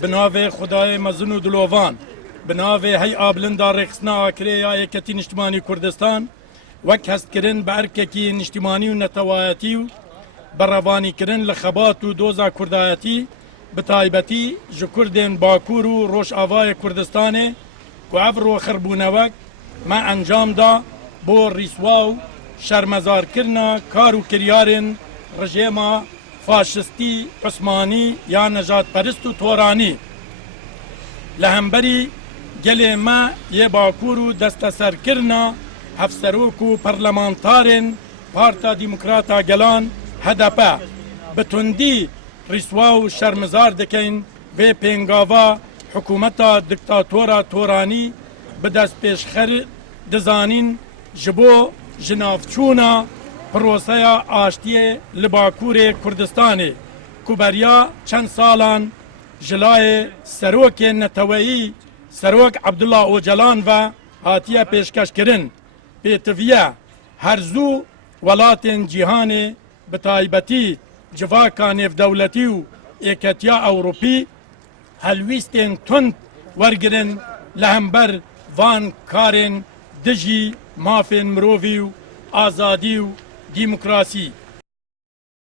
بناوی خدای مزن و دلوان بناوی هی آبلندا رقصنا آکریا یکتی نشتمانی کردستان وک هست کرن برککی نشتمانی و نتوایتی و بروانی کرن لخبات و دوزا کردایتی بتایبتی جکردن باکور و روش آوای کردستانه که افرو خربونوک ما انجام دا بو ریسواو شرمزار کرنا کارو کریارن رژیما فاشستی عثمانی یا نجات پرست و تورانی لهمبری گل ما یه باکور و دست سر کرنا افسروک و پرلمانتارن پارتا دیموکراتا گلان هدپه بتندی ریسواو شرمزار دکین و پنگاوا حکومتا دکتاتورا تورانی بدست پیشخر دزانین جبو جنافچونا پروسیا آشتی لباکور کردستانی کوبریا چند سالان جلای سروک نتوایی سروک عبدالله اوجلان و هاتیه پیشکش کرن پیتویه هرزو ولاتن جیهان بتایبتی جواکا نف دولتی و ایکتیا اوروپی هلویستن تند ورگرن لهمبر وان کارن دجی مافن مرووی و آزادی و دیموکراسی